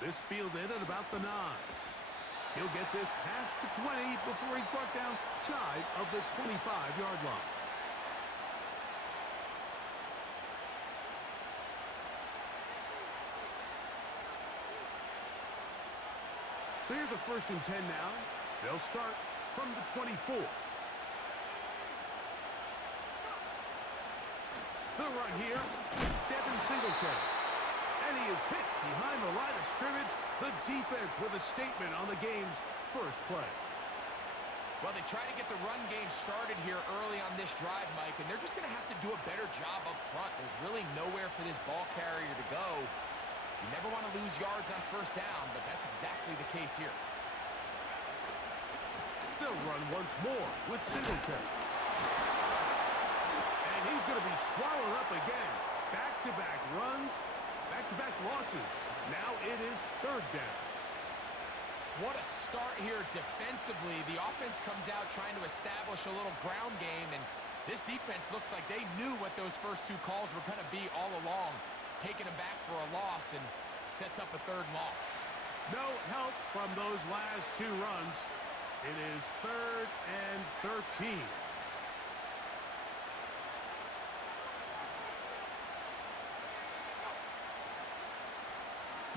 This fielded at about the 9. He'll get this past the 20 before he's brought down shy of the 25-yard line. So here's a 1st and 10 now. They'll start from the 24. The run here, Devin Singletary. And he is hit behind the line of scrimmage. The defense with a statement on the game's first play. Well, they try to get the run game started here early on this drive, Mike, and they're just going to have to do a better job up front. There's really nowhere for this ball carrier to go. You never want to lose yards on 1st down, but that's exactly the case here. They'll run once more with Singletary. And he's going to be swallowed up again. Back-to-back runs, back-to-back losses. Now it is 3rd down. What a start here defensively. The offense comes out trying to establish a little ground game, and this defense looks like they knew what those first 2 calls were going to be all along. Taking them back for a loss and sets up a 3rd and long. No help from those last 2 runs. It is 3rd and 13.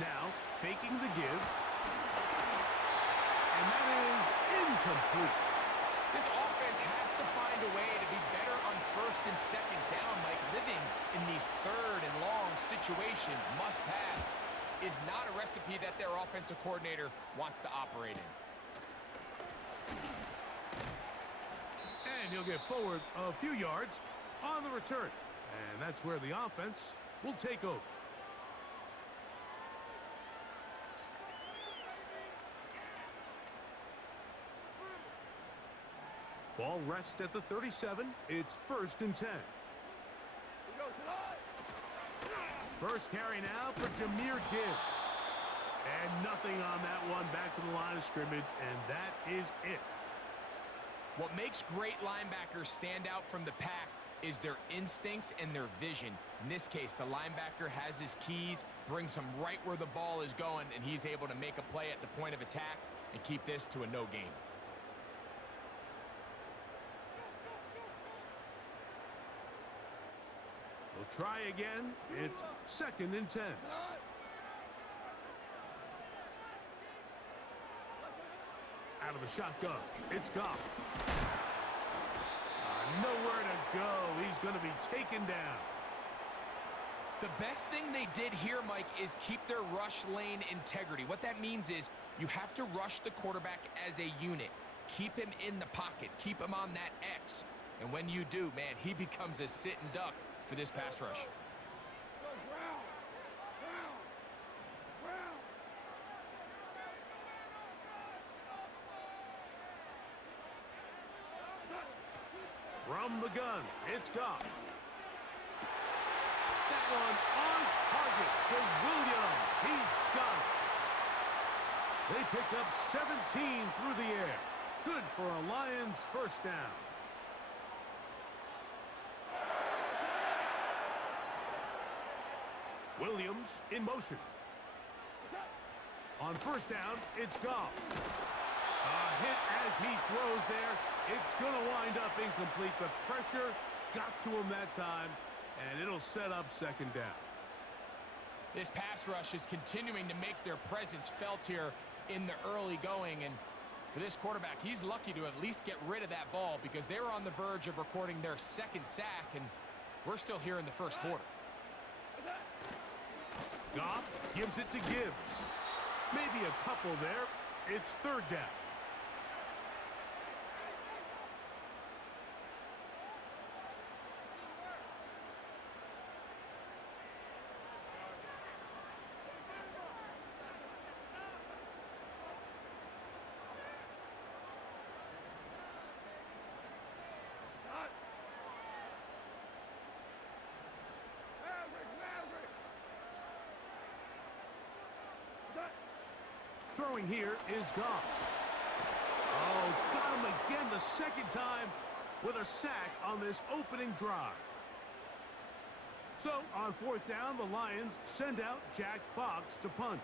Now, faking the give. And that is incomplete. This offense has to find a way to be better on 1st and 2nd down, Mike. Living in these 3rd and long situations, must pass, is not a recipe that their offensive coordinator wants to operate in. And he'll get forward a few yards on the return. And that's where the offense will take over. Ball rests at the 37. It's 1st and 10. First carry now for Jahmyr Gibbs. And nothing on that one, back to the line of scrimmage, and that is it. What makes great linebackers stand out from the pack is their instincts and their vision. In this case, the linebacker has his keys, brings him right where the ball is going, and he's able to make a play at the point of attack and keep this to a no gain. We'll try again. It's 2nd and 10. Out of the shotgun. It's Goff. Nowhere to go. He's going to be taken down. The best thing they did here, Mike, is keep their rush lane integrity. What that means is you have to rush the quarterback as a unit. Keep him in the pocket. Keep him on that X. And when you do, man, he becomes a sitting duck for this pass rush. From the gun, it's Goff. That one on target to Williams. He's got it. They pick up 17 through the air. Good for a Lions 1st down. Williams in motion. On 1st down, it's Goff. A hit as he throws there. It's going to wind up incomplete. The pressure got to him that time, and it'll set up 2nd down. This pass rush is continuing to make their presence felt here in the early going, and for this quarterback, he's lucky to at least get rid of that ball because they were on the verge of recording their 2nd sack, and we're still here in the 1st quarter. Goff gives it to Gibbs. Maybe a couple there. It's 3rd down. Throwing here is Goff. Oh, got him again the 2nd time with a sack on this opening drive. So, on 4th down, the Lions send out Jack Fox to punt.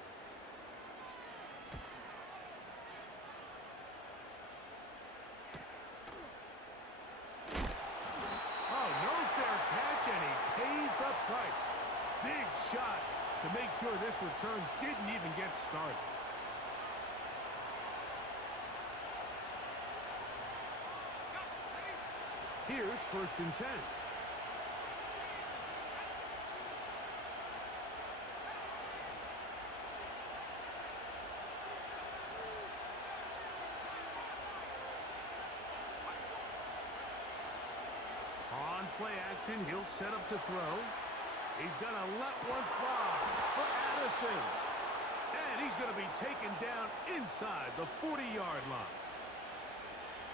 sure this return didn't even get started. Here's 1st and 10. On play action, he'll set up to throw. He's going to let one fly for Addison. And he's going to be taken down inside the 40-yard line.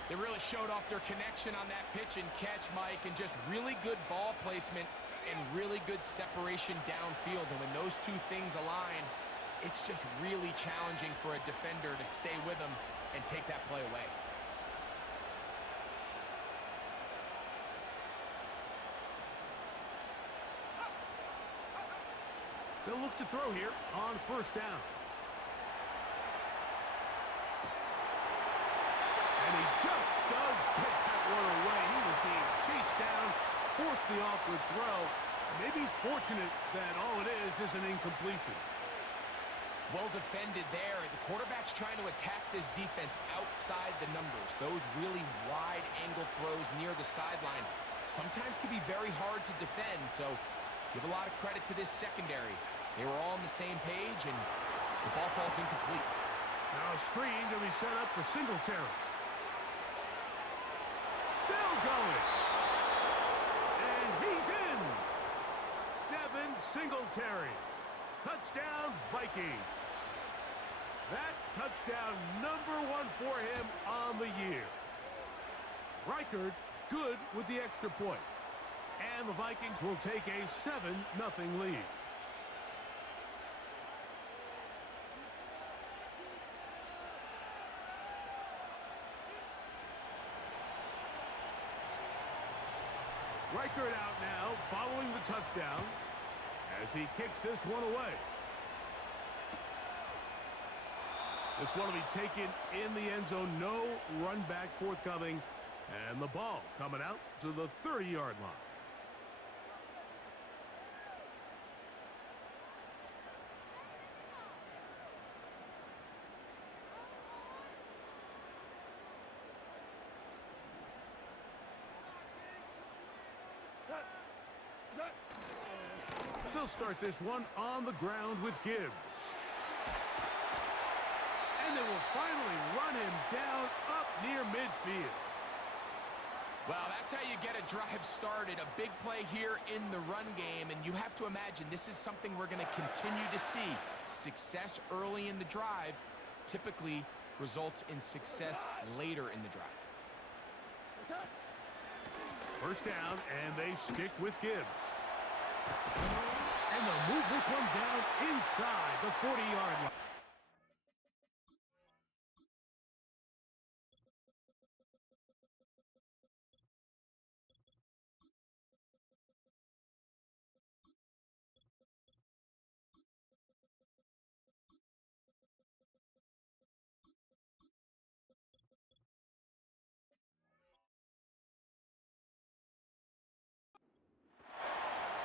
They really showed off their connection on that pitch and catch, Mike, and just really good ball placement and really good separation downfield. And when those two things align, it's just really challenging for a defender to stay with them and take that play away. They'll look to throw here on 1st down. And he just does get that one away. He was being chased down, forced the awkward throw. Maybe he's fortunate that all it is an incompletion. Well defended there. The quarterback's trying to attack this defense outside the numbers. Those really wide angle throws near the sideline sometimes can be very hard to defend, so give a lot of credit to this secondary. They were all on the same page, and the ball falls incomplete. Now a screen to be set up for Singletary. Still going. And he's in. Devin Singletary. Touchdown, Vikings. That touchdown #1 for him on the year. Reichard good with the extra point. And the Vikings will take a 7-0 lead. Reichard out now following the touchdown as he kicks this one away. This one will be taken in the end zone. No run back forthcoming. And the ball coming out to the 30-yard line. They'll start this one on the ground with Gibbs. And they will finally run him down up near midfield. Well, that's how you get a drive started. A big play here in the run game, and you have to imagine this is something we're going to continue to see. Success early in the drive typically results in success later in the drive. 1st down, and they stick with Gibbs. And they'll move this one down inside the 40-yard line.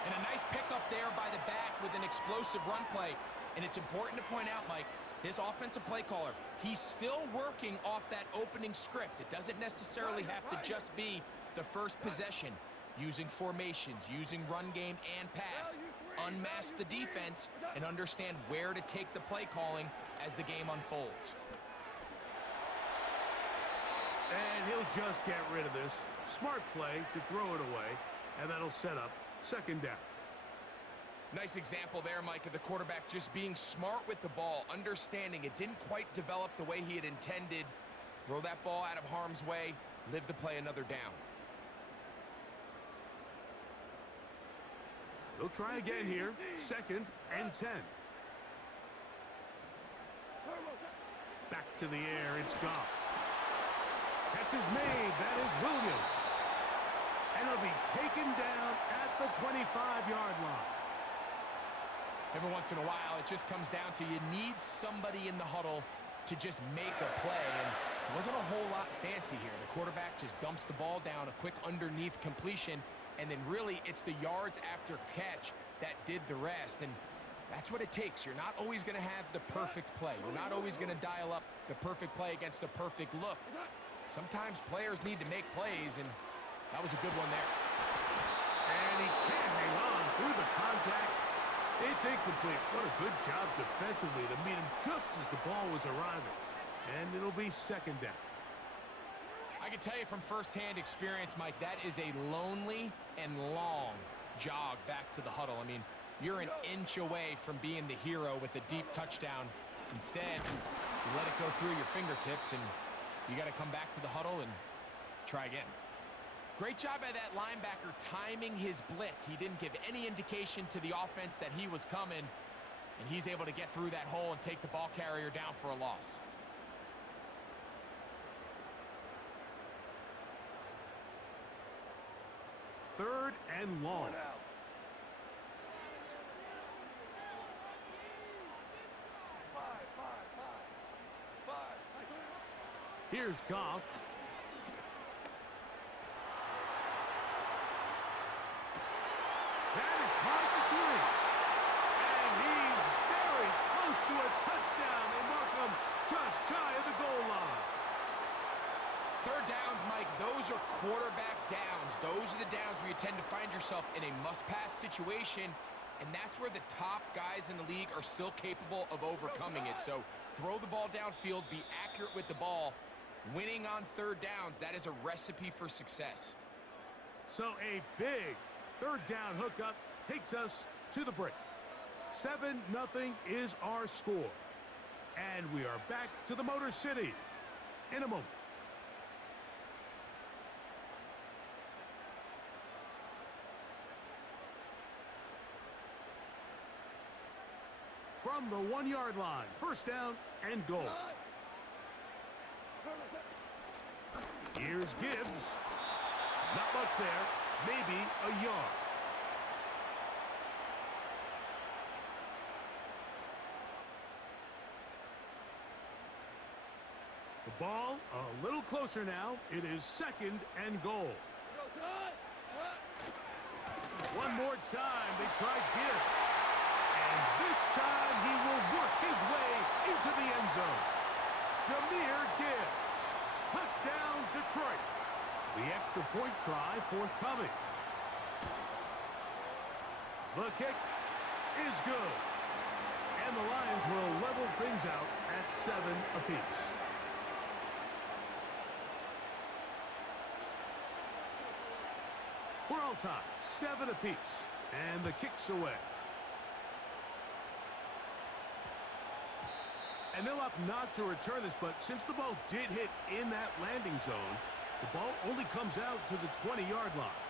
And a nice pickup there by the back with an explosive run play. And it's important to point out, Mike, this offensive play caller, he's still working off that opening script. It doesn't necessarily have to just be the first possession. Using formations, using run game and pass. Unmask the defense and understand where to take the play calling as the game unfolds. And he'll just get rid of this. Smart play to throw it away. And that'll set up 2nd down. Nice example there, Mike, of the quarterback just being smart with the ball, understanding it didn't quite develop the way he had intended. Throw that ball out of harm's way, live to play another down. They'll try again here. 2nd and 10. Back to the air, it's Goff. Catch is made, that is Williams. And it'll be taken down at the 25-yard line. Every once in a while, it just comes down to you need somebody in the huddle to just make a play. And it wasn't a whole lot fancy here. The quarterback just dumps the ball down, a quick underneath completion, and then really it's the yards after catch that did the rest. And That's what it takes. You're not always going to have the perfect play. You're not always going to dial up the perfect play against the perfect look. Sometimes players need to make plays, and that was a good one there. And he can't hang on through the contact. It's incomplete. What a good job defensively to meet him just as the ball was arriving. And it'll be second down. I can tell you from firsthand experience, Mike, that is a lonely and long jog back to the huddle. I mean, you're an inch away from being the hero with a deep touchdown. Instead, you let it go through your fingertips, and you got to come back to the huddle and try again. Great job by that linebacker timing his blitz. He didn't give any indication to the offense that he was coming, and he's able to get through that hole and take the ball carrier down for a loss. Third and long. Here's Goff. That is caught for 3. And he's very close to a touchdown. They mark him just shy of the goal line. Third downs, Mike, those are quarterback downs. Those are the downs where you tend to find yourself in a must-pass situation, and that's where the top guys in the league are still capable of overcoming it. So throw the ball downfield, be accurate with the ball. Winning on third downs, that is a recipe for success. So a big third down hookup takes us to the break. 7-0 is our score. And we are back to the Motor City in a moment. From the 1-yard line, first down and goal. Here's Gibbs. Not much there, maybe a yard. The ball a little closer now. It is second and goal. One more time, they try Gibbs. And this time he will work his way into the end zone. Jahmyr Gibbs. Touchdown, Detroit. The extra point try forthcoming. The kick is good. And the Lions will level things out at 7 apiece. We're all tied, 7 apiece. And the kick's away. And they'll opt not to return this, but since the ball did hit in that landing zone, the ball only comes out to the 20-yard line.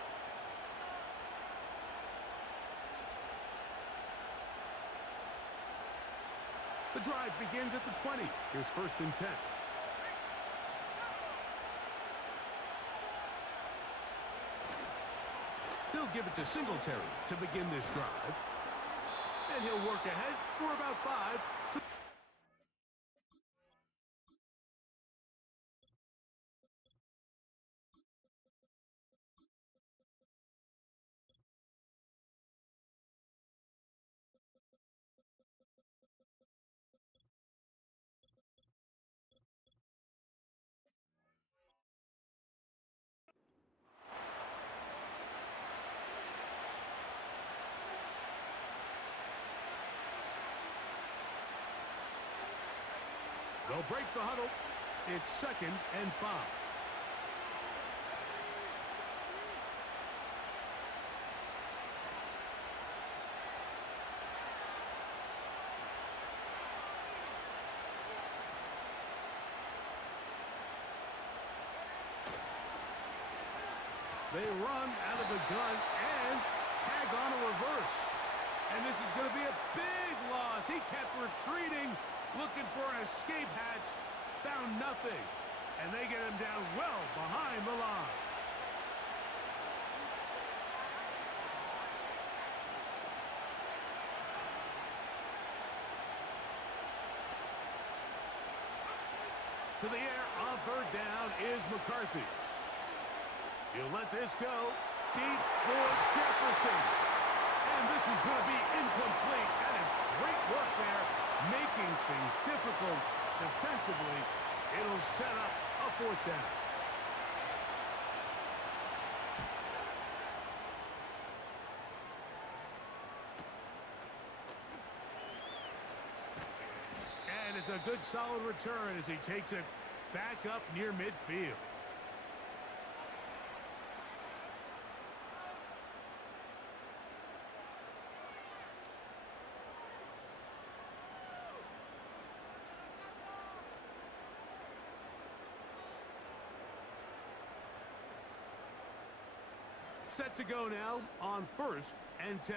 The drive begins at the 20. Here's first and 10. He'll give it to Singletary to begin this drive. And he'll work ahead for about 5. They'll break the huddle. It's second and 5. They run out of the gun and tag on a reverse. And this is going to be a big loss. He kept retreating, looking for an escape hatch, found nothing. And they get him down well behind the line. To the air on third down is McCarthy. He'll let this go deep for Jefferson. And this is going to be incomplete. That is Great work there, making things difficult defensively. It'll set up a fourth down. And it's a good solid return as he takes it back up near midfield. Set to go now on 1st and 10.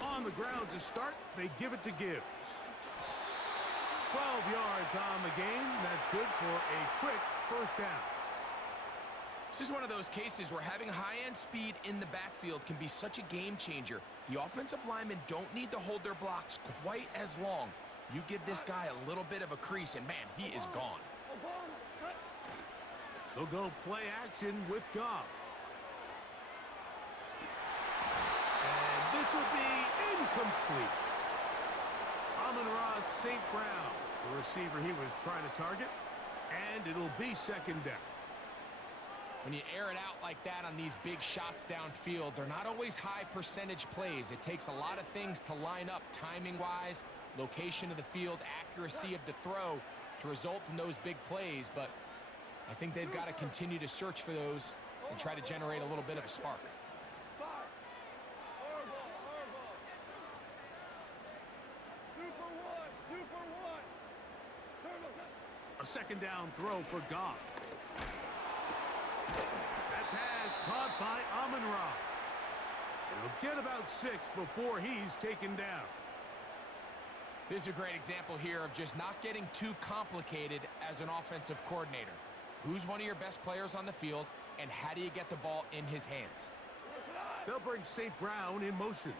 On the ground to start, they give it to Gibbs. 12 yards on the game. That's good for a quick first down. This is one of those cases where having high-end speed in the backfield can be such a game changer. The offensive linemen don't need to hold their blocks quite as long. You give this guy a little bit of a crease, and man, he is gone. They'll go play action with Goff. And this will be incomplete. Amon-Ra St. Brown, the receiver he was trying to target, and it'll be second down. When you air it out like that on these big shots downfield, they're not always high percentage plays. It takes a lot of things to line up timing-wise, location of the field, accuracy of the throw to result in those big plays, but I think they've got to continue to search for those and try to generate a little bit of a spark. A second down throw for Goff. That pass caught by Amon-Ra. He'll get about 6 before he's taken down. This is a great example here of just not getting too complicated as an offensive coordinator. Who's one of your best players on the field, and how do you get the ball in his hands? They'll bring St. Brown in motion.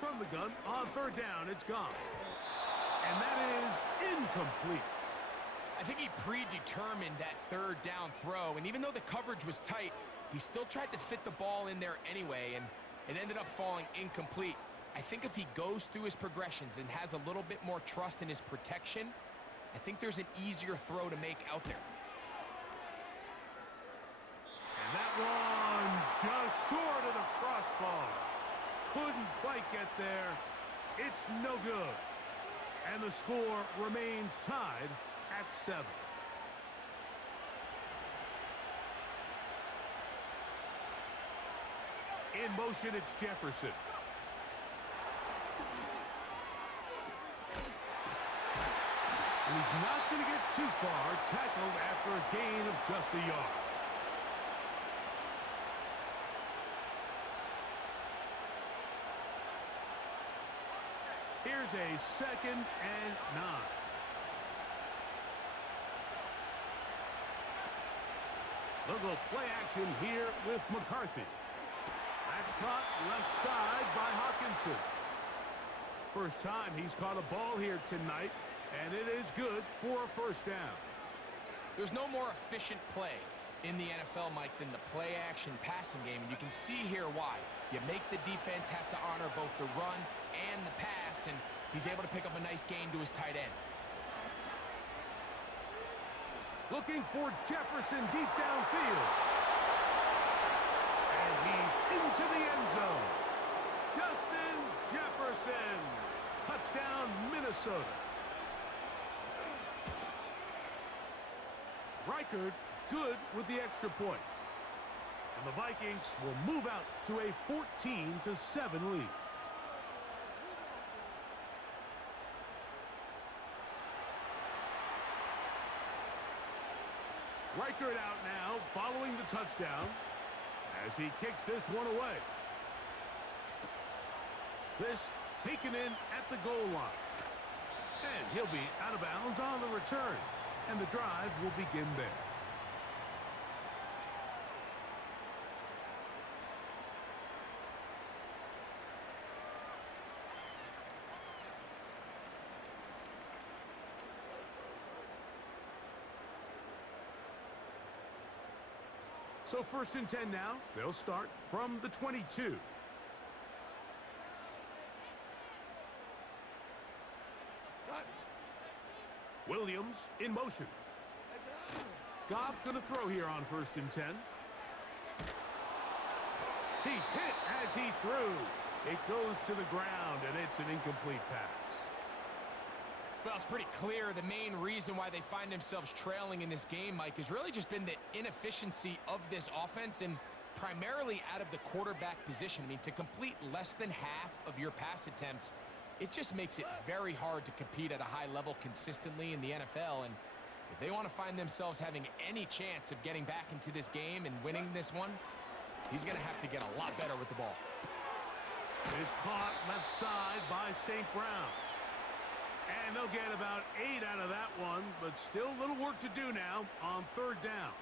From the gun, on 3rd down, it's gone. And that is incomplete. I think he predetermined that 3rd down throw, and even though the coverage was tight, he still tried to fit the ball in there anyway, and it ended up falling incomplete. I think if he goes through his progressions and has a little bit more trust in his protection, I think there's an easier throw to make out there. And that one just short of the crossbar. Couldn't quite get there. It's no good. And the score remains tied at 7. In motion, it's Jefferson. And he's not going to get too far, tackled after a gain of just a yard. Here's a 2nd and 9. They'll go play action here with McCarthy. That's caught left side by Hawkinson. First time he's caught a ball here tonight, and it is good for a first down. There's no more efficient play in the NFL, Mike, than the play-action passing game, and you can see here why. You make the defense have to honor both the run and the pass, and he's able to pick up a nice gain to his tight end. Looking for Jefferson deep downfield. And he's into the end zone. Justin Jefferson. Touchdown, Minnesota. Reichard good with the extra point. And the Vikings will move out to a 14-7 lead. Reichard out now following the touchdown as he kicks this one away. This taken in at the goal line. And he'll be out of bounds on the return. And the drive will begin there. So 1st and 10 now. They'll start from the 22. Williams in motion. Goff going to throw here on 1st and 10. He's hit as he threw. It goes to the ground, and it's an incomplete pass. Well, it's pretty clear the main reason why they find themselves trailing in this game, Mike, has really just been the inefficiency of this offense and primarily out of the quarterback position. I mean, to complete less than half of your pass attempts, it just makes it very hard to compete at a high level consistently in the NFL. And if they want to find themselves having any chance of getting back into this game and winning this one, he's going to have to get a lot better with the ball. It is caught left side by St. Brown. And they'll get about 8 out of that one, but still a little work to do now on 3rd down.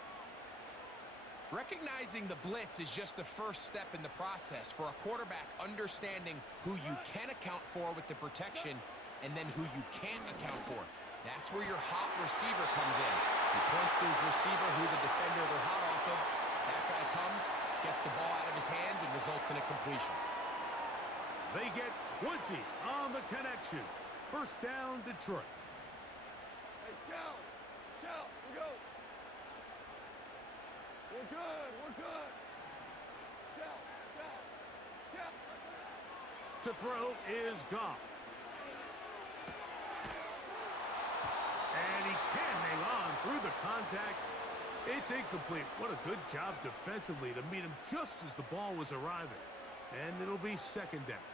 Recognizing the blitz is just the first step in the process for a quarterback understanding who you can account for with the protection and then who you can't account for. That's where your hot receiver comes in. He points to his receiver who the defender they're hot off of. That guy comes, gets the ball out of his hand, and results in a completion. They get 20 on the connection. 1st down, Detroit. Hey, shout! Shout! We go! We're good! We're good! Shout! Shout! Shout! To throw is Goff. And he can't hang on through the contact. It's incomplete. What a good job defensively to meet him just as the ball was arriving. And it'll be 2nd down.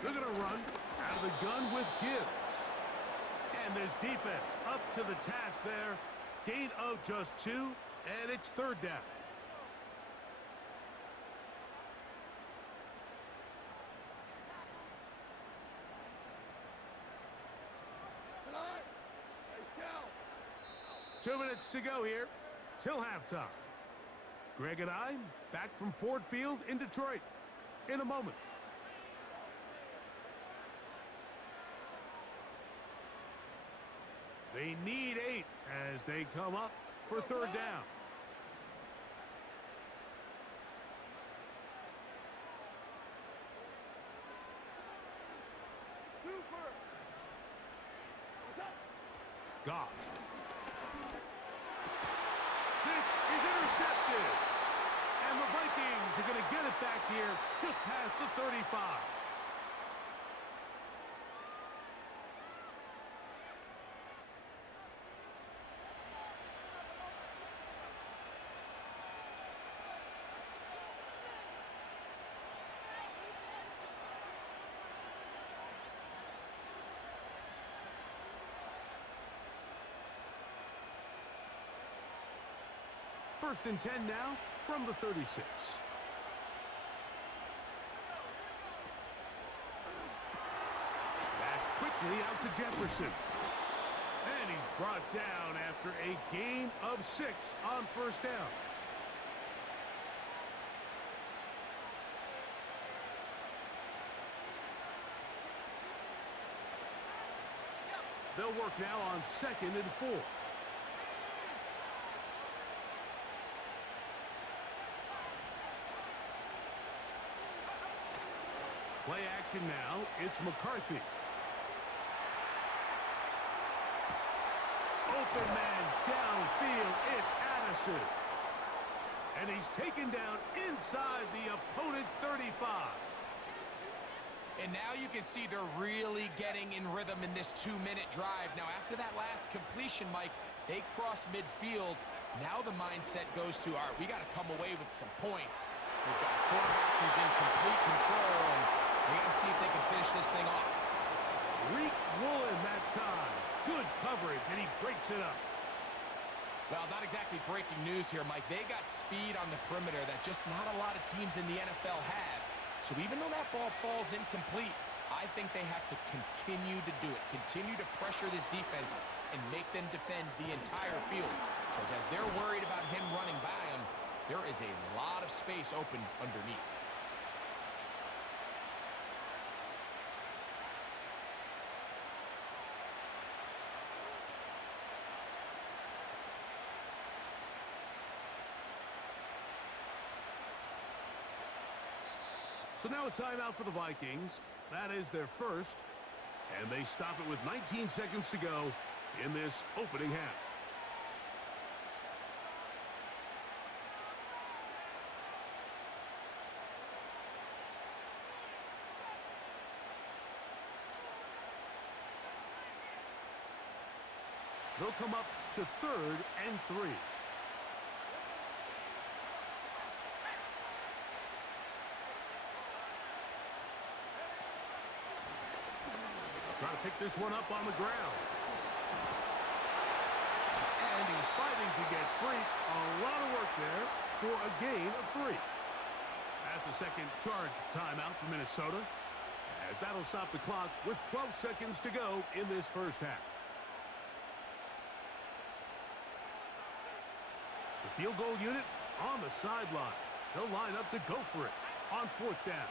They're going to run out of the gun with Gibbs. And this defense up to the task there. Gain of just 2, and it's 3rd down. Two minutes to go here till halftime. Greg and I back from Ford Field in Detroit in a moment. They need 8 as they come up for 3rd down. Goff. This is intercepted. And the Vikings are going to get it back here just past the 35. First and 10 now from the 36. That's quickly out to Jefferson. And he's brought down after a gain of 6 on 1st down. They'll work now on 2nd and 4. Play action now. It's McCarthy. Open man downfield. It's Addison. And he's taken down inside the opponent's 35. And now you can see they're really getting in rhythm in this 2-minute drive. Now, after that last completion, Mike, they cross midfield. Now the mindset goes to, all right, we got to come away with some points. They've got a quarterback who's in complete control, and they got to see if they can finish this thing off. Reek Woolen that time. Good coverage, and he breaks it up. Well, not exactly breaking news here, Mike. They got speed on the perimeter that just not a lot of teams in the NFL have. So even though that ball falls incomplete, I think they have to continue to do it. Continue to pressure this defense and make them defend the entire field. Because as they're worried about him running by them, there is a lot of space open underneath. So now a timeout for the Vikings. That is their first. And they stop it with 19 seconds to go in this opening half. They'll come up to 3rd and 3. Trying to pick this one up on the ground. And he's fighting to get free. A lot of work there for a gain of 3. That's a second charge timeout for Minnesota, as that'll stop the clock with 12 seconds to go in this first half. The field goal unit on the sideline. They'll line up to go for it on 4th down.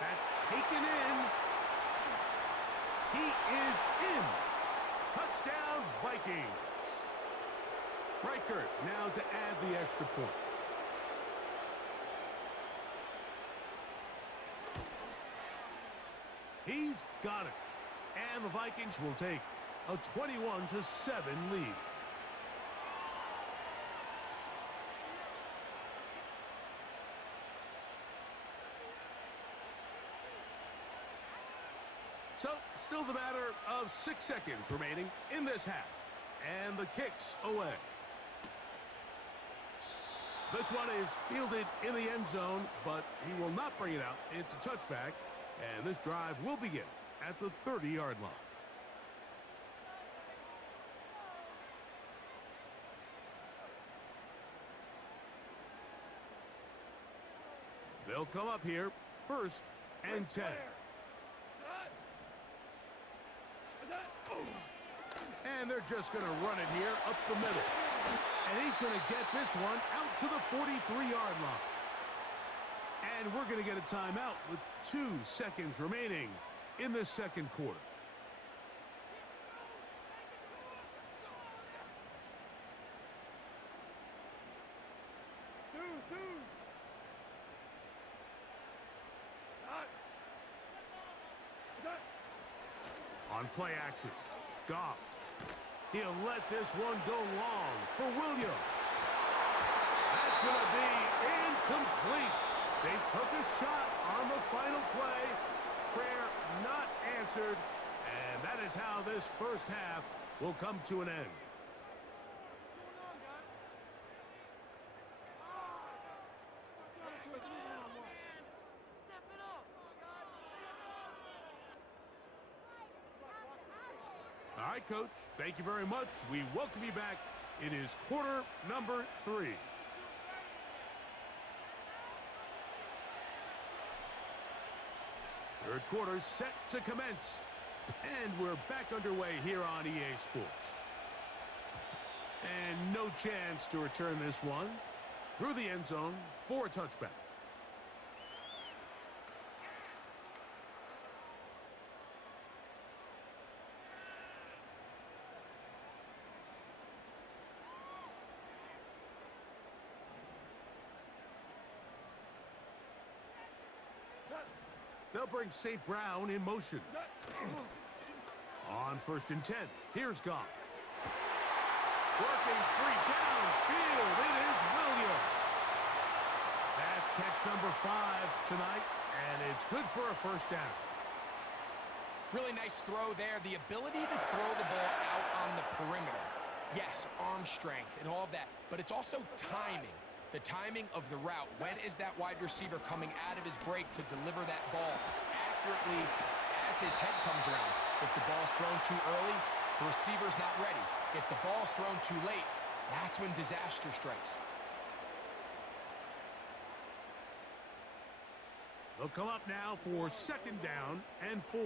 That's taken in. He is in. Touchdown, Vikings. Reichert now to add the extra point. He's got it. And the Vikings will take a 21-7 lead. So, still the matter of 6 seconds remaining in this half. And the kick's away. This one is fielded in the end zone, but he will not bring it out. It's a touchback, and this drive will begin at the 30-yard line. They'll come up here, 1st and 10. And they're just going to run it here up the middle. And he's going to get this one out to the 43-yard line. And we're going to get a timeout with 2 seconds remaining in the second quarter. On play action, Goff. He'll let this one go long for Williams. That's going to be incomplete. They took a shot on the final play. Prayer not answered. And that is how this first half will come to an end. All right, Coach, thank you very much. We welcome you back. It is quarter number 3. Third quarter set to commence. And we're back underway here on EA Sports. And no chance to return this one through the end zone for a touchback. They'll bring St. Brown in motion. On 1st and 10, here's Goff. Working free downfield, it is Williams. That's catch number 5 tonight, and it's good for a first down. Really nice throw there. The ability to throw the ball out on the perimeter. Yes, arm strength and all of that, but it's also timing. The timing of the route. When is that wide receiver coming out of his break to deliver that ball accurately as his head comes around? If the ball's thrown too early, the receiver's not ready. If the ball's thrown too late, that's when disaster strikes. They'll come up now for 2nd down and 4.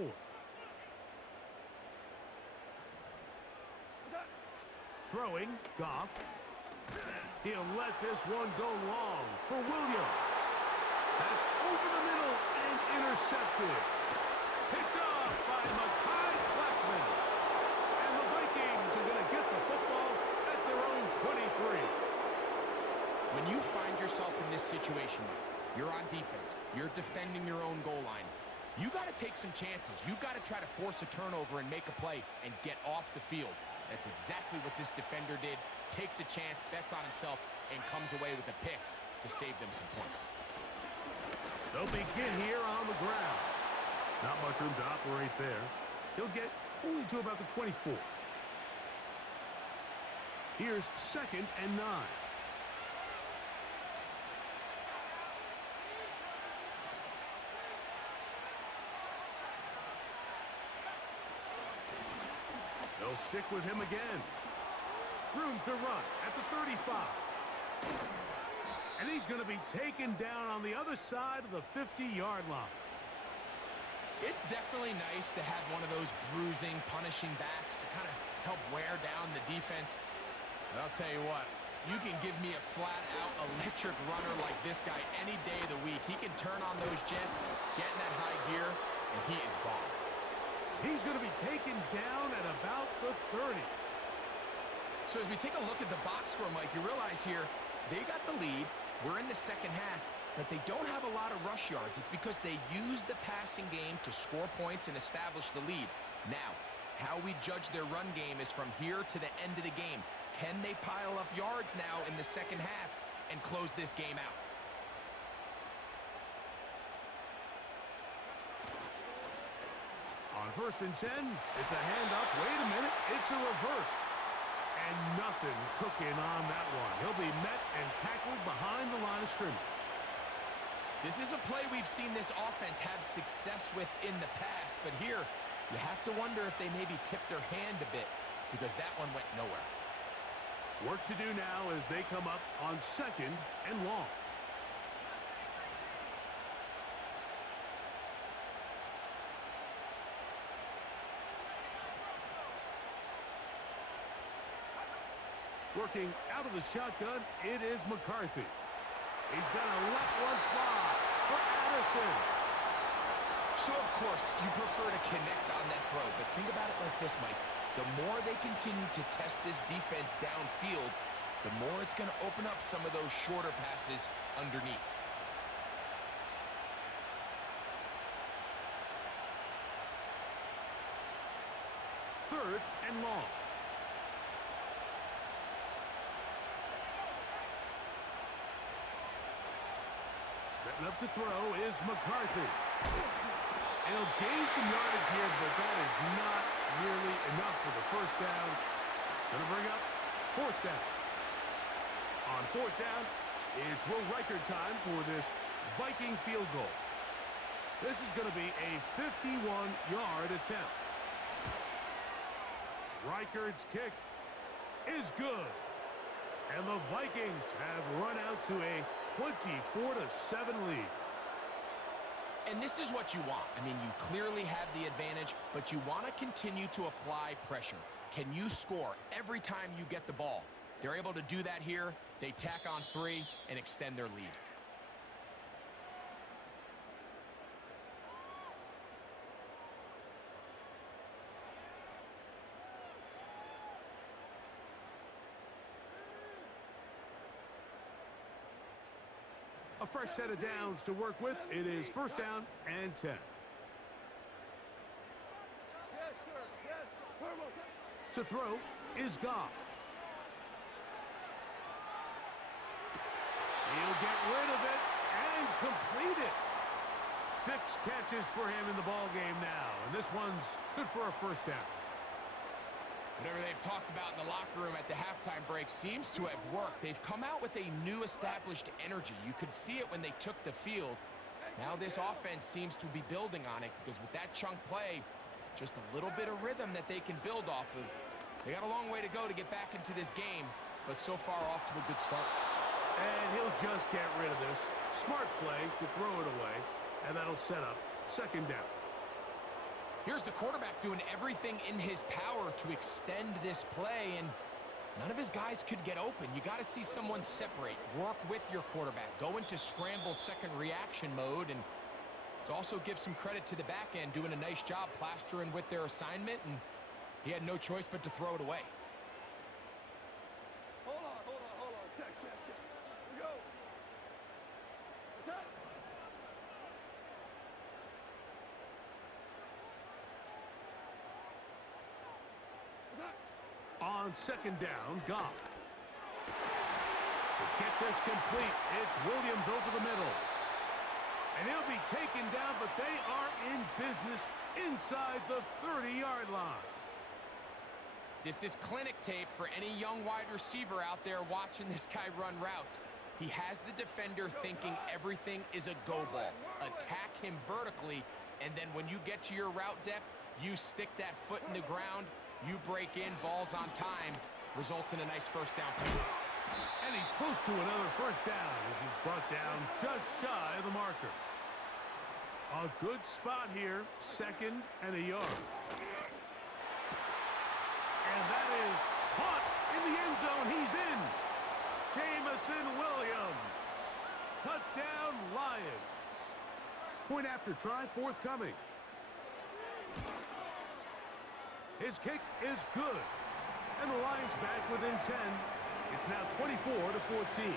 Throwing, Goff. He'll let this one go long for Williams. That's over the middle and intercepted. Picked off by Mekhi Blackman. And the Vikings are going to get the football at their own 23. When you find yourself in situation, Mike. You're on defense. You're defending your own goal line. You got to take some chances. You've got to try to force a turnover and make a play and get off the field. That's exactly what this defender did. Takes a chance, bets on himself, and comes away with a pick to save them some points. They'll begin here on the ground. Not much room to operate there. He'll get only to about the 24. Here's 2nd and 9. They'll stick with him again. Room to run at the 35. And he's going to be taken down on the other side of the 50-yard line. It's definitely nice to have one of those bruising, punishing backs to kind of help wear down the defense. But I'll tell you what, you can give me a flat-out electric runner like this guy any day of the week. He can turn on those jets, get in that high gear, and he is gone. He's going to be taken down at about the 30. So as we take a look at the box score, Mike, you realize here, they got the lead. We're in the second half, but they don't have a lot of rush yards. It's because they use the passing game to score points and establish the lead. Now, how we judge their run game is from here to the end of the game. Can they pile up yards now in the second half and close this game out? On 1st and 10, it's a handoff. Wait a minute, it's a reverse. And nothing cooking on that one. He'll be met and tackled behind the line of scrimmage. This is a play we've seen this offense have success with in the past, but here you have to wonder if they maybe tipped their hand a bit because that one went nowhere. Work to do now as they come up on 2nd and long. Working out of the shotgun, it is McCarthy. He's going to let one fly for Addison. So, of course, you prefer to connect on that throw, but think about it like this, Mike. The more they continue to test this defense downfield, the more it's going to open up some of those shorter passes underneath. Third and long. Setting up to throw is McCarthy. And he'll gain some yardage here, but that is not nearly enough for the first down. It's going to bring up 4th down. On 4th down, it's Will Reichert time for this Viking field goal. This is going to be a 51-yard attempt. Reichert's kick is good. And the Vikings have run out to a 24-7 lead. And this is what you want. I mean, you clearly have the advantage, but you want to continue to apply pressure. Can you score every time you get the ball? They're able to do that here. They tack on 3 and extend their lead. A fresh set of downs to work with. It is 1st down and 10. Yes, sir. Yes, sir. To throw is Goff. He'll get rid of it and complete it. 6 catches for him in the ball game now, and this one's good for a 1st down. Whatever they've talked about in the locker room at the halftime break seems to have worked. They've come out with a new established energy. You could see it when they took the field. Now this offense seems to be building on it because with that chunk play, just a little bit of rhythm that they can build off of. They got a long way to go to get back into this game, but so far off to a good start. And he'll just get rid of this. Smart play to throw it away, and that'll set up 2nd down. Here's the quarterback doing everything in his power to extend this play, and none of his guys could get open. You got to see someone separate, work with your quarterback, go into scramble second reaction mode, and let's also give some credit to the back end doing a nice job plastering with their assignment, and he had no choice but to throw it away. Hold on. Check. We go. on second down, Goff. To get this complete, it's Williams over the middle. And he'll be taken down, but they are in business inside the 30-yard line. This is clinic tape for any young wide receiver out there watching this guy run routes. He has the defender thinking everything is a go ball. Attack him vertically, and then when you get to your route depth, you stick that foot in the ground, you break in, balls on time, results in a nice first down pick. And he's close to another first down as he's brought down just shy of the marker. A good spot here, second and a yard. And that is caught in the end zone. He's in. Jamison Williams. Touchdown, Lions. Point after try forthcoming. His kick is good. And the Lions back within 10. It's now 24-14.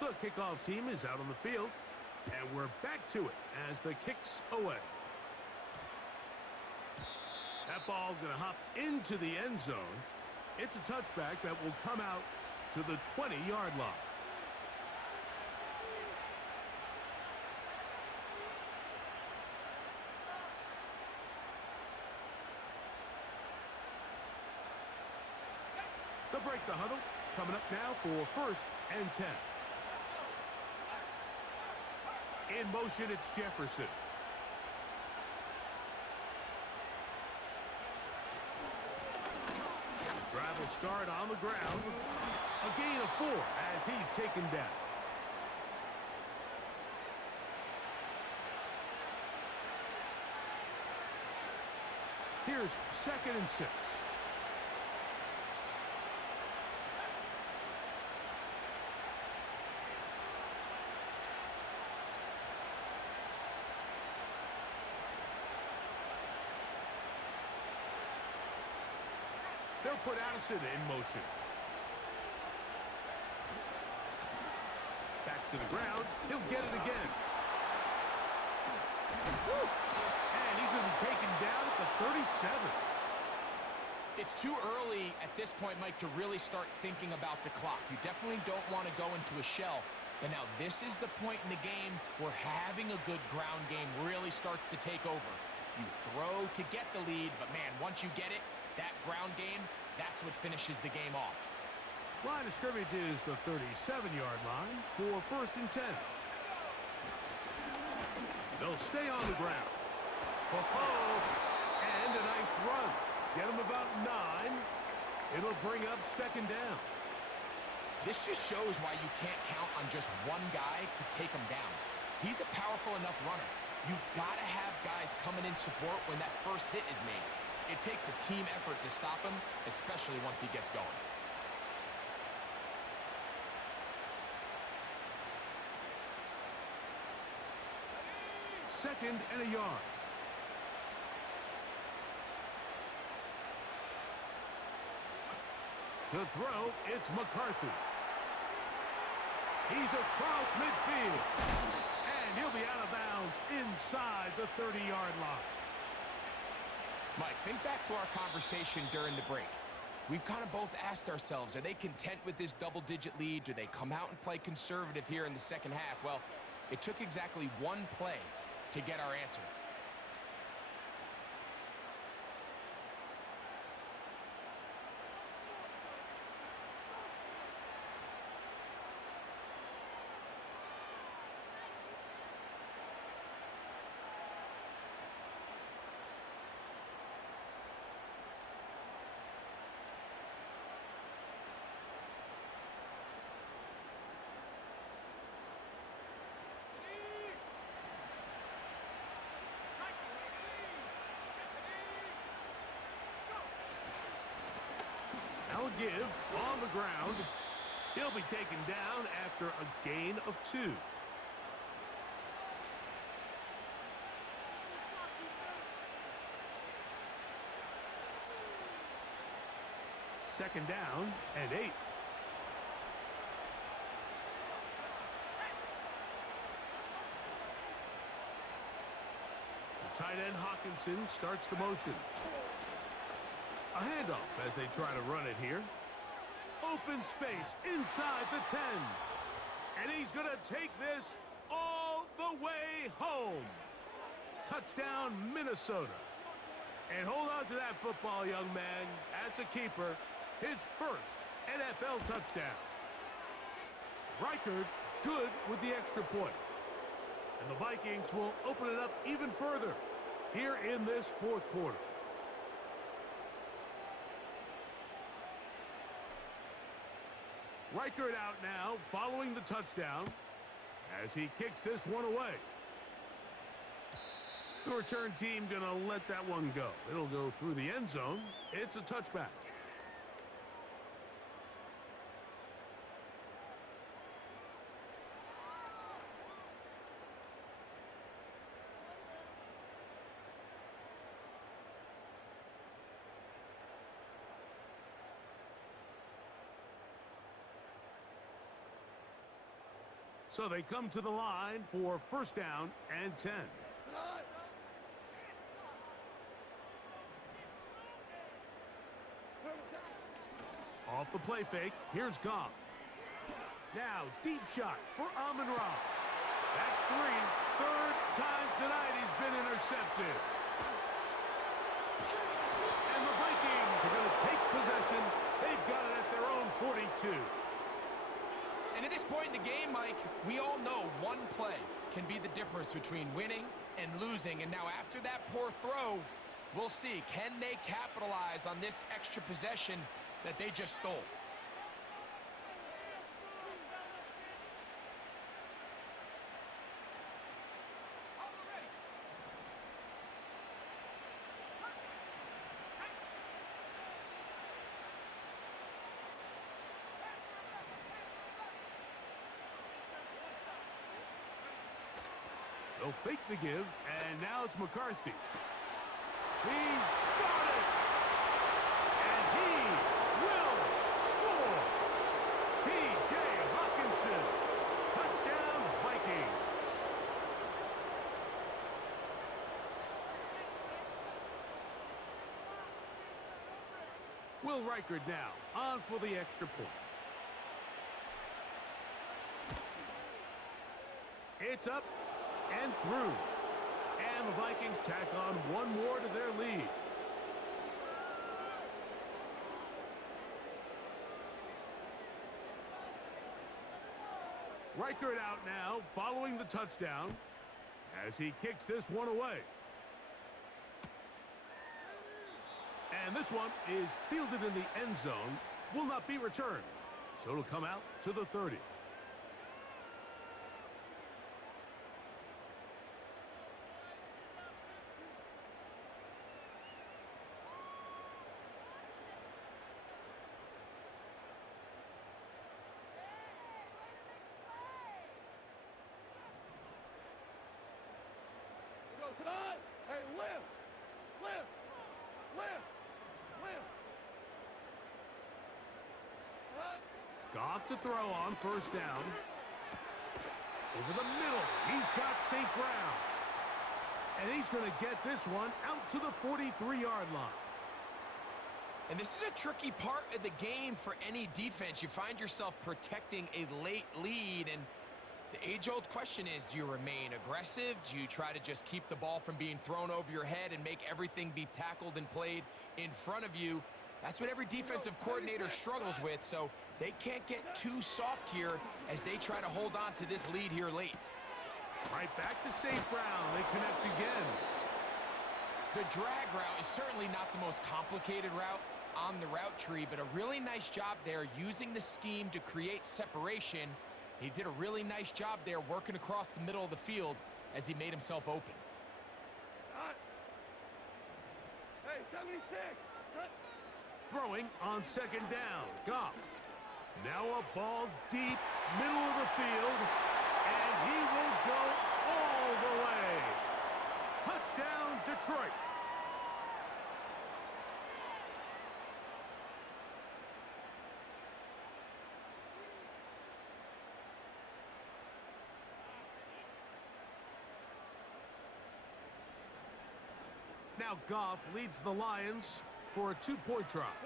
The kickoff team is out on the field, and we're back to it as the kick's away. That ball going to hop into the end zone. It's a touchback that will come out to the 20-yard line. They'll break the huddle. Coming up now for first and 10. In motion, it's Jefferson. Drive will start on the ground. A gain of 4 as he's taken down. Here's second and 6. They'll put Addison in motion. Back to the ground. He'll get it again. Woo! And he's going to be taken down at the 37. It's too early at this point, Mike, to really start thinking about the clock. You definitely don't want to go into a shell. But now this is the point in the game where having a good ground game really starts to take over. You throw to get the lead, but man, once you get it, that ground game, that's what finishes the game off. Line of scrimmage is the 37-yard line for first and 10. They'll stay on the ground. Oh, and a nice run. Get him about 9. It'll bring up second down. This just shows why you can't count on just one guy to take him down. He's a powerful enough runner. You've got to have guys coming in support when that first hit is made. It takes a team effort to stop him, especially once he gets going. Second and a yard. To throw, it's McCarthy. He's across midfield. And he'll be out of bounds inside the 30-yard line. Mike, think back to our conversation during the break. We've kind of both asked ourselves, are they content with this double-digit lead? Do they come out and play conservative here in the second half? Well, it took exactly one play to get our answer. Now a give on the ground. He'll be taken down after a gain of 2. Second down and 8. Tight end Hawkinson starts the motion. A handoff as they try to run it here. Open space inside the 10. And he's going to take this all the way home. Touchdown, Minnesota. And hold on to that football, young man. That's a keeper. His first NFL touchdown. Reichard good with the extra point. And the Vikings will open it up even further here in this fourth quarter. Reichard out now following the touchdown as he kicks this one away. The return team going to let that one go. It'll go through the end zone. It's a touchback. So they come to the line for first down and 10. Off the play fake, here's Goff. Now, deep shot for Amon-Ra. That's three. Third time tonight he's been intercepted. And the Vikings are going to take possession. They've got it at their own 42. And at this point in the game, Mike, we all know one play can be the difference between winning and losing. And now after that poor throw, we'll see, can they capitalize on this extra possession that they just stole? They'll fake the give, and now it's McCarthy. He's got it! And he will score! T.J. Hawkinson, touchdown Vikings. Will Reichard now on for the extra point. It's up and through. And the Vikings tack on one more to their lead. Reichard out now following the touchdown as he kicks this one away. And this one is fielded in the end zone, will not be returned. So it'll come out to the 30. Tonight, hey, lift, lift, lift, lift. Goff to throw on first down. Over the middle, he's got St. Brown. And he's going to get this one out to the 43-yard line. And this is a tricky part of the game for any defense. You find yourself protecting a late lead, and the age-old question is, do you remain aggressive? Do you try to just keep the ball from being thrown over your head and make everything be tackled and played in front of you? That's what every defensive coordinator struggles with, so they can't get too soft here as they try to hold on to this lead here late. Right back to St. Brown. They connect again. The drag route is certainly not the most complicated route on the route tree, but a really nice job there using the scheme to create separation. He did a really nice job there working across the middle of the field as he made himself open. Hey, 76. Throwing on second down. Goff. Now a ball deep, middle of the field, and he will go all the way. Touchdown, Detroit. Now Goff leads the Lions for a 2-point drop.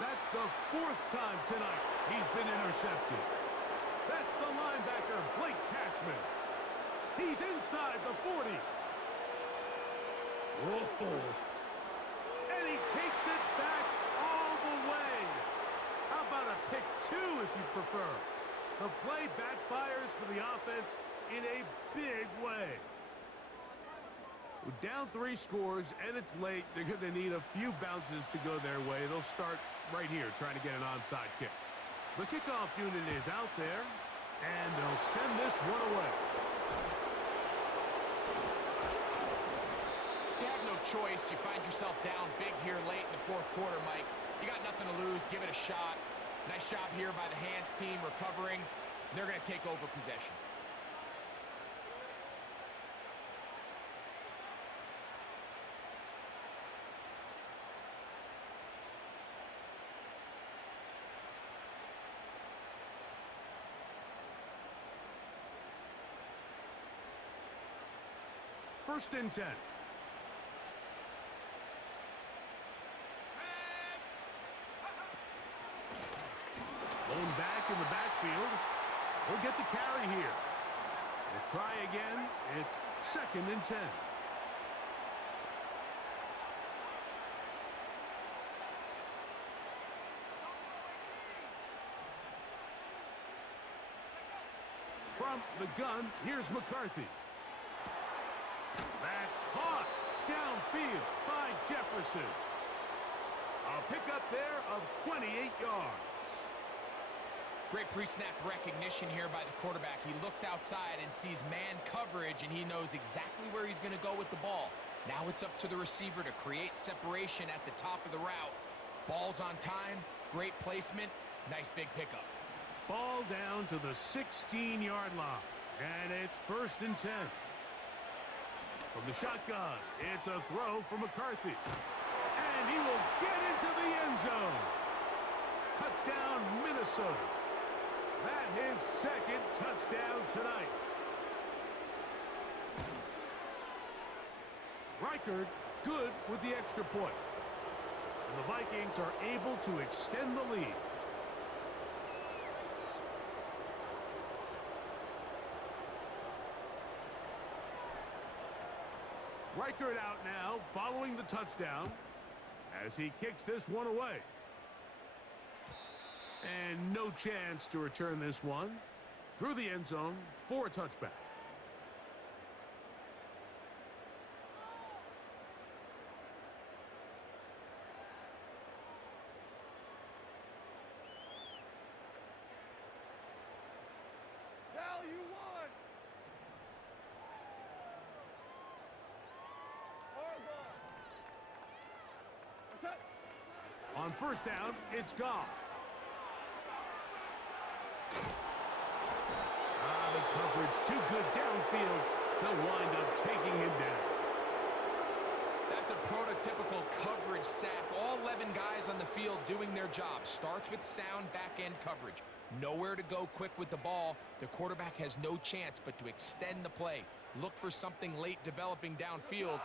That's the 4th time tonight he's been intercepted. That's the linebacker, Blake Cashman. He's inside the 40. Whoa. And he takes it back all the way. How about a pick 2 if you prefer? The play backfires for the offense in a big way. Down 3 scores, and it's late. They're going to need a few bounces to go their way. They'll start right here trying to get an onside kick. The kickoff unit is out there, and they'll send this one away. You have no choice. You find yourself down big here late in the 4th quarter, Mike. You got nothing to lose. Give it a shot. Nice job here by the hands team recovering. They're going to take over possession. First and 10. Blown back in the backfield. He'll get the carry here. They'll try again. It's 2nd and 10. From the gun, here's McCarthy. That's caught downfield by Jefferson. A pickup there of 28 yards. Great pre-snap recognition here by the quarterback. He looks outside and sees man coverage, and he knows exactly where he's going to go with the ball. Now it's up to the receiver to create separation at the top of the route. Ball's on time, great placement, nice big pickup. Ball down to the 16-yard line, and it's 1st and 10. From the shotgun, it's a throw for McCarthy. And he will get into the end zone. Touchdown, Minnesota. That his 2nd touchdown tonight. Reichard good with the extra point. And the Vikings are able to extend the lead. Reichard out now following the touchdown as he kicks this one away. And no chance to return this one through the end zone for a touchback. Value 1. On first down, it's Goff. The coverage too good downfield. They'll wind up taking him down. That's a prototypical coverage sack. All 11 guys on the field doing their job. Starts with sound back-end coverage. Nowhere to go quick with the ball. The quarterback has no chance but to extend the play. Look for something late developing downfield.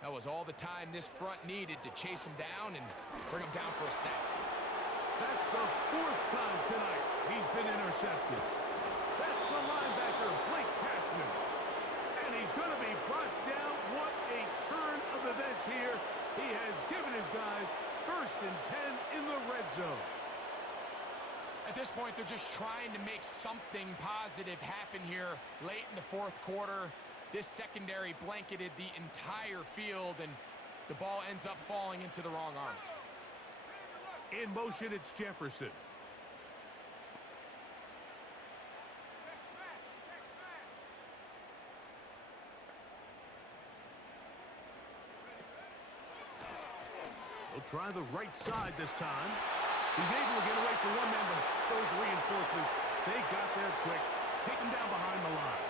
That was all the time this front needed to chase him down and bring him down for a sack. That's the 4th time tonight he's been intercepted. That's the linebacker, Blake Cashman. And he's going to be brought down. What a turn of events here. He has given his guys 1st and 10 in the red zone. At this point, they're just trying to make something positive happen here late in the 4th quarter. This secondary blanketed the entire field, and the ball ends up falling into the wrong arms. In motion, it's Jefferson. He'll try the right side this time. He's able to get away from one man, but those reinforcements, they got there quick. Take him down behind the line.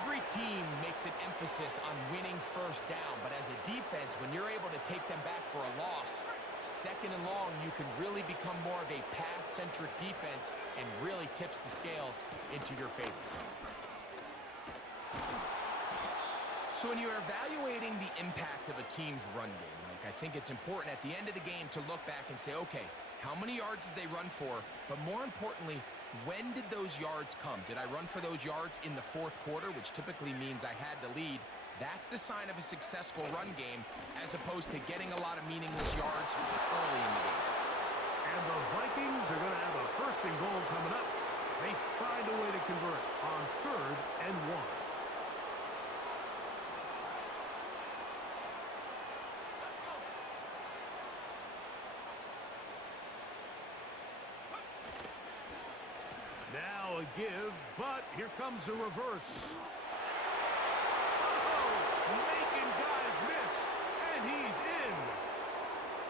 Every team makes an emphasis on winning first down, but as a defense, when you're able to take them back for a loss, 2nd and long, you can really become more of a pass-centric defense and really tips the scales into your favor. So when you're evaluating the impact of a team's run game, Mike, I think it's important at the end of the game to look back and say, okay, how many yards did they run for? But more importantly, when did those yards come? Did I run for those yards in the fourth quarter, which typically means I had to lead? That's the sign of a successful run game, as opposed to getting a lot of meaningless yards early in the game. And the Vikings are going to have a first and goal coming up. They find a way to convert on 3rd and 1. Now a give, but here comes a reverse. Oh, making guys miss, and he's in.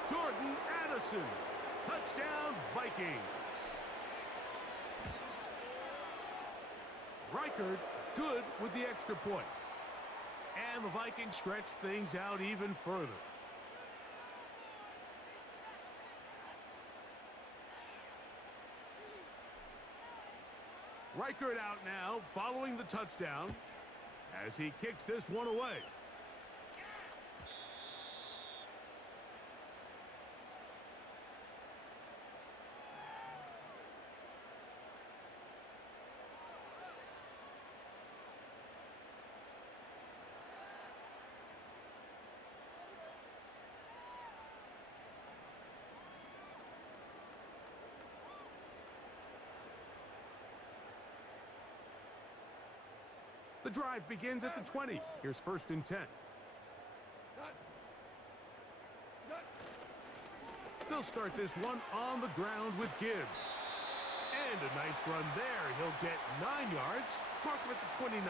Jordan Addison, touchdown Vikings. Reichard good with the extra point. And the Vikings stretch things out even further. Reichard out now, following the touchdown, as he kicks this one away. The drive begins at the 20. Here's 1st and 10. They'll start this one on the ground with Gibbs. And a nice run there. He'll get 9 yards. Mark him at the 29.